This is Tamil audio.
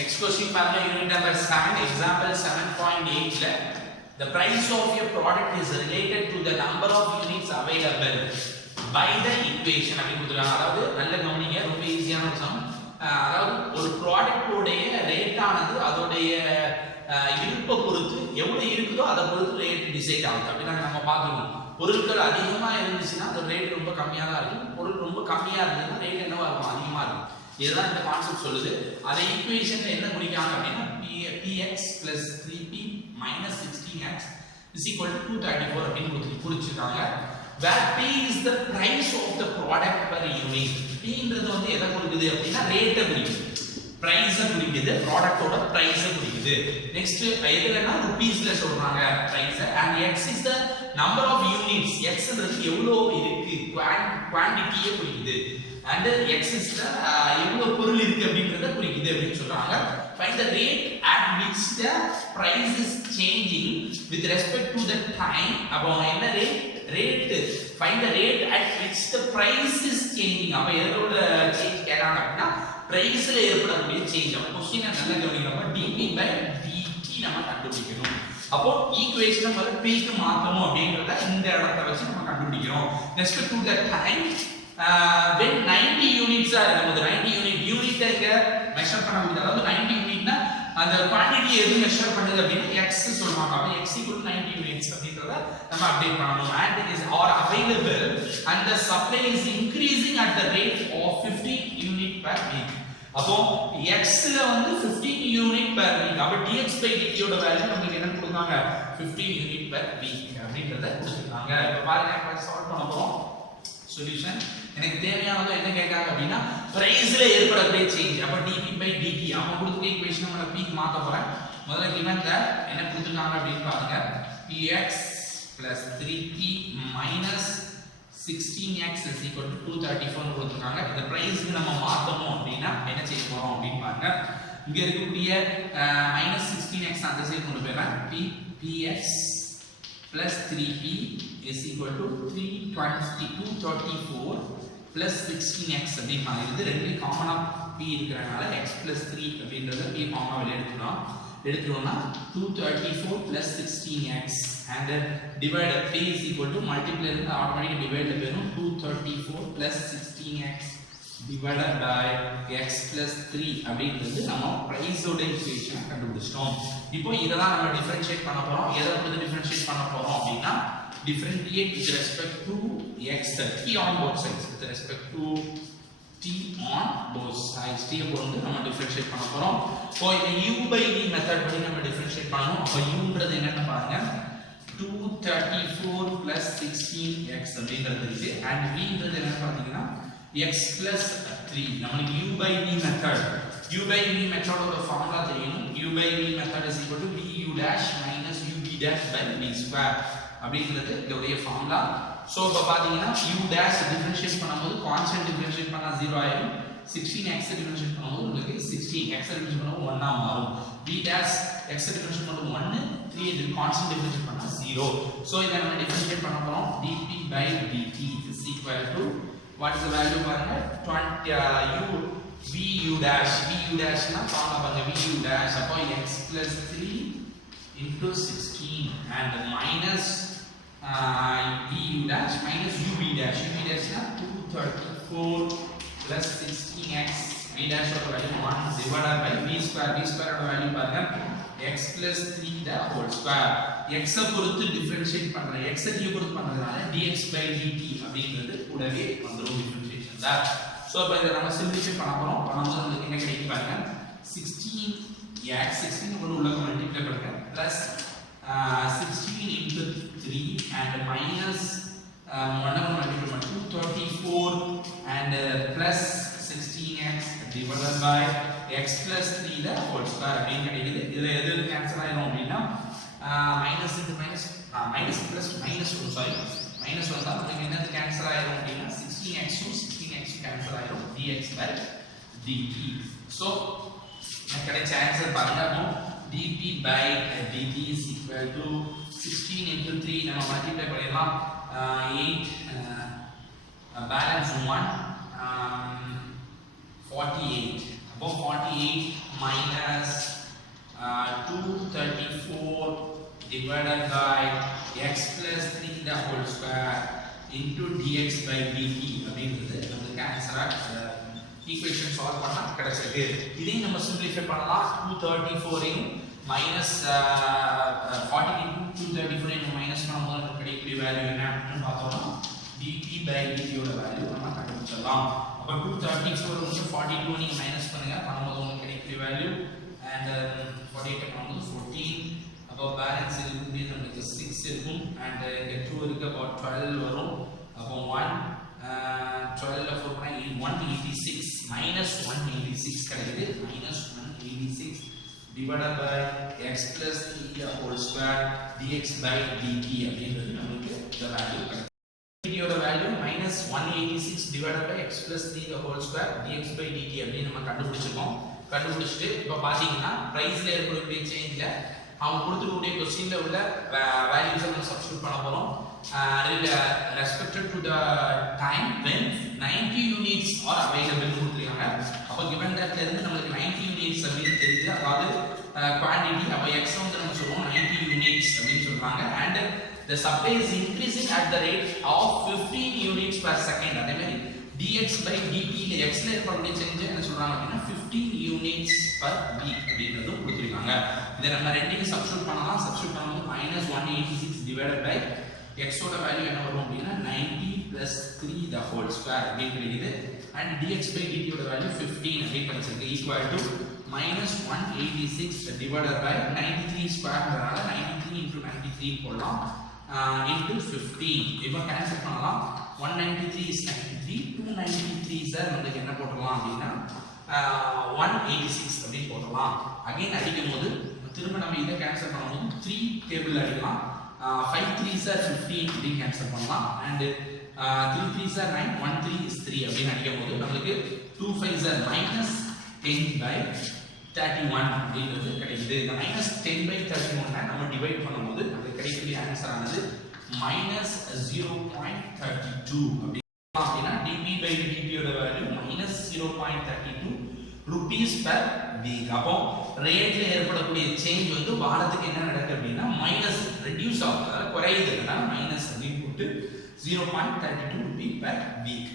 Next question பாருங்க unit number 7 example 7.8 ல the price of your product is related to the number of units available by the equation அப்படி கொடுத்துருக்காங்க. அதாவது நல்ல கவனிங்க, ரொம்ப ஈஸியான சம். அதாவது ஒரு ப்ராடக்ட் உடைய ரேட் ஆனது அதோடைய இருப்பை பொறுத்து எவ்வளவு இருக்குதோ அதை பொறுத்து ரேட் டிசைட் ஆகுது அப்படின்னா நம்ம பார்க்கணும். பொருட்கள் அதிகமா இருந்துச்சுன்னா அந்த ரேட் ரொம்ப கம்மியா தான் இருக்கும். பொருள் ரொம்ப கம்மியா இருந்ததுன்னா ரேட் என்னவா இருக்கும், அதிகமா இருக்கும். இதுதான் இந்த கான்செப்ட் சொல்லுது. அதை ஈக்குவேஷன்ல என்ன குறிக்காங்க அப்படின்னா px plus 3p minus 16x is equal to 234 அப்படின்னு குறிச்சிருக்காங்க. where p is the price of the product per unit. p ன்றது வந்து எதை குறிக்குது அப்படின்னா ரேட்டை குறிக்குது, பிரைஸை குறிக்குது, ப்ராடக்ட்டோட பிரைஸை குறிக்குது. நெக்ஸ்ட் எதுலன்னா ருபீஸ்ல சொல்றாங்க price. and x is the number of units. x ன்றது எவ்வளவு இருக்கு, குவாண்டிட்டியை குறிக்குது. and x is the எவ்வளவு பொருள் இருக்கு அப்படிங்கறத குறிக்குது அப்படின்னு சொல்றாங்க. find the rate at which the price is changing with respect to the time. அப்போ என்ன rate find the rate at which the price is changing. அப்ப எதோட சேஞ்ச் கேக்குறாங்க அப்படின்னா பிரைஸ்ல ஏற்படக்கூடிய சேஞ்ச். அப்ப क्वेश्चन நல்லா கவனிக்கணும். dp by dt நம்ம கண்டுபிடிக்கணும். அப்போ ஈக்குவேஷனை முதல்ல p க்கு மாத்தணும் அப்படிங்கறத இந்த இடத்தை வச்சு நம்ம கண்டுபிடிக்கிறோம். next to the time when 90 units are இருக்கும்போது 90 யூனிட் எங்க மெஷர் பண்ண முடியாது. அதாவது 90 யூனிட்னா அந்த குவாண்டிட்டி எது மெஷர் பண்ணுது அப்படின்னா x சொல்றாங்க. அப்ப x = 90 யூனிட்ஸ் அப்படிங்கறத நம்ம அப்டேட் பண்ணணும். and it is are available and the supply is increasing at the rate of 15 unit per week. அப்போ x ல வந்து 15 யூனிட் per week. அப்ப dx by dt யோட வேல்யூ நமக்கு என்ன கொடுத்தாங்க, 15 யூனிட் per week அப்படிங்கறத கொடுத்திருக்காங்க. இப்ப பாருங்க நம்ம சால்வ் பண்ண போறோம். சொல்யூஷன் எனக்கு தேவையானது என்ன கேட்காங்க அப்படின்னா பிரைஸ்ல ஏற்படக்கூடிய சேஞ்ச். அப்ப dp by dt அவங்க கொடுத்த ஈக்குவேஷன் நம்ம p க்கு மாத்த போறேன். முதல்ல கிவன்ல என்ன கொடுத்திருக்காங்க அப்படினு பாருங்க. px plus 3p minus 16x is equal to 234 கொடுத்திருக்காங்க. இந்த பிரைஸ்க்கு நம்ம மாத்தணும் அப்படினா என்ன செய்ய போறோம் அப்படினு பாருங்க. இங்க இருக்கக்கூடிய -16x அந்த சைடு கொண்டு போறேன். px plus 3p is equal to 234 plus 16x அப்படினு மாறிடுது. ரெண்டு காமனா p இருக்கறனால x plus 3 அப்படிங்கறத p காமனா வெளிய எடுத்துறோம்னா 234 plus 16x and divide p is equal to multiply இருந்து ஆட்டோமேட்டிக் டிவைட்ல போயிடும். 234 plus 16x divided by x plus 3 அப்படிங்கிறது நம்ம பிரைஸ் ஓட ஈக்குவேஷனை கண்டுபிடிச்சிட்டோம். இப்போ இதெல்லாம் நம்ம டிஃபரன்ஷியேட் பண்ண போறோம். எதை பொறுத்து டிஃபரன்ஷியேட் பண்ண போறோம் அப்படின்னா differentiate with respect to x, the t on both sides, with respect to t on both sides. t பொறுத்து நம்ம டிஃபரன்ஷியேட் பண்ண போறோம். இப்போ இந்த u by v மெத்தட் படி நம்ம டிஃபரன்ஷியேட் பண்ணனும். அப்ப u ன்றது என்னன்னு பாருங்க. 234 plus 16x அப்படிங்கிறது இருக்கு. and v ன்றது என்னன்னு பாத்தீங்கன்னா x plus 3. நமக்கு u by v method, u by v மெத்தடோட ஃபார்முலா தெரியும். u by v method is equal to vu dash minus ub dash by v square அப்படிங்கிறது இதோடைய ஃபார்முலா. சோ இப்ப பாத்தீங்கன்னா u dash டிஃபரன்ஷியேட் பண்ணும்போது கான்ஸ்டன்ட் டிஃபரன்ஷியேட் பண்ணா 0 ஆயிடும். 16x டிஃபரன்ஷியேட் பண்ணும்போது உங்களுக்கு 16x டிஃபரன்ஷியேட் பண்ணும்போது 1 ஆ மாறும். v dash x டிஃபரன்ஷியேட் பண்ணும்போது 1, 3 இது கான்ஸ்டன்ட் டிஃபரன்ஷியேட் பண்ணா 0. சோ இத நம்ம டிஃபரன்ஷியேட் பண்ண போறோம். dp by dt is equal to what is the value பாருங்க 20 vu dash னா ஃபார்முலா பாருங்க vu dash அப்போ x plus 3 into 16 and minus vu dash minus ub dash னா 234 plus 16x v dash ஓட value 1 divided by v square ஓட வேல்யூ பாருங்க x plus 3 the whole square. x பொறுத்து டிஃபரன்ஷியேட் பண்றேன், x t பொறுத்து பண்றதுனால dx by dt அப்படிங்கிறது கூடவே வந்துரும் டிஃபரன்ஷியேஷன்ல. சோ இப்போ இத நம்ம சிம்பிளிஃபை பண்ண போறோம். பண்ணும்போது நமக்கு என்ன கிடைக்கும் பாருங்க. 16 கொண்டு உள்ள மல்டிப்ளை பண்ணுங்க plus 16 into 3 and minus 1 multiply பண்ணா 234 and plus 16x divided by x plus 3 the whole square அப்படினு கிடைக்குது. இதுல எது கேன்சல் ஆயிடும் அப்படினா minus into minus plus minus 1 sorry minus 1 தான் நமக்கு என்ன கேன்சல் ஆயிடும் அப்படினா 16x கேன்சல் ஆயிடும் dx by dt. சோ எனக்கு கிடைச்ச ஆன்சர் பாருங்க. dp by dt is equal to 16 into 3 நம்ம மல்டிப்ளை பண்ணிடலாம். 8 balance 1 48. Above 48 minus 234 divided by x plus 3 the whole square into dx by dt அப்படிங்கிறது நமக்கு ஆன்சரா ஈக்குவேஷன் சால்வ் பண்ணா கிடைச்சிருக்கு. இதையும் நம்ம சிம்பிளிஃபை பண்ணலாம். 234 இன் மைனஸ் 42 234 இன் மைனஸ் பண்ணும்போது நமக்கு கிடைக்கக்கூடிய வேல்யூ என்ன அப்படின்னு பார்த்தோம்னா dt by dt யோட வேல்யூ நம்ம கண்டுபிடிச்சிடலாம். அப்ப 234 வந்து 42 நீங்க மைனஸ் பண்ணுங்க, பண்ணும்போது உங்களுக்கு கிடைக்கக்கூடிய வேல்யூ and 48 பண்ணும்போது 14. அப்போ பேலன்ஸ் இருக்கு நமக்கு 6 இருக்கும் and இங்க 2 இருக்கு about 12 வரும். அப்போ 1 12 ல 4 பண்ணா 186 minus 186 கிடைக்குது. minus 186 divided by x plus 3 the whole square dx by dt அப்படிங்கிறது நமக்கு இந்த வேல்யூ கிடைக்கும். dt யோட value minus 186 divided by x plus 3 the whole square dx by dt அப்படி நம்ம கண்டுபிடிச்சிருக்கோம். கண்டுபிடிச்சிட்டு இப்போ பாத்தீங்கன்னா பிரைஸ்ல இருக்கக்கூடிய சேஞ்ச்ல அவங்க கொடுத்துக்கூடிய क्वेश्चनல உள்ள வேல்யூஸ் நம்ம சப்ஸ்டிட்யூட் பண்ண போறோம். Respected to the time when 90 units are available கொடுத்திருக்காங்க. அப்ப given that ல இருந்து நமக்கு 90 units அப்படி தெரியுது. அதாவது quantity அப்ப x வந்து நம்ம சொல்றோம் 90 units அப்படி சொல்றாங்க. and the supply is increasing at the rate of 15 units per second. அதே மாதிரி dx by dt ல x ல இருக்கக்கூடிய சேஞ்ச் என்ன சொல்றாங்க அப்படினா 15 units per week அப்படின்றது கொடுத்திருக்காங்க. இத நம்ம ரெண்டையும் சப்ஸ்டிட்யூட் பண்ணலாம். சப்ஸ்டிட்யூட் பண்ணும்போது -186 divided by x ஓட வேல்யூ என்ன வரும் அப்படினா 90 plus 3 the whole square அப்படி கிடைக்குது. and dx by dt ஓட வேல்யூ 15 அப்படி கிடைச்சிருக்கு. equal to -186 divided by 93 ஸ்கொயர்ன்றதால 93 into 93 போடலாம் into 15. இப்போ கேன்சல் பண்ணலாம். 193 is 93, 293 சார் நமக்கு என்ன போடலாம் அப்படினா 186 அப்படி போடலாம். அகைன் அடிக்கும்போது திரும்ப நம்ம இத கேன்சல் பண்ணும்போது 3 டேபிள் அடிக்கலாம். 5 3s are 15 இப்படி கேன்சல் பண்ணலாம். and 3 3s are 9, 1 3 is 3 அப்படி அடிக்கும்போது நமக்கு 2 5s are -10 by 31 அப்படிங்கிறது கிடைக்குது. இந்த -10 by 31 நம்ம டிவைட் பண்ணும்போது நமக்கு கிடைக்கக்கூடிய ஆன்சர் ஆனது -0.32 அப்படி அப்படினா dp by dt யோட வேல்யூ -0.32 rupees per week. அப்போ ரேட்ல ஏற்படக்கூடிய சேஞ்ச் வந்து வாரத்துக்கு என்ன நடக்குது அப்படினா மைனஸ் ரெடியூஸ் ஆகுது, குறையுது. அதனால மைனஸ் அப்படி போட்டு 0.32 rupee per week.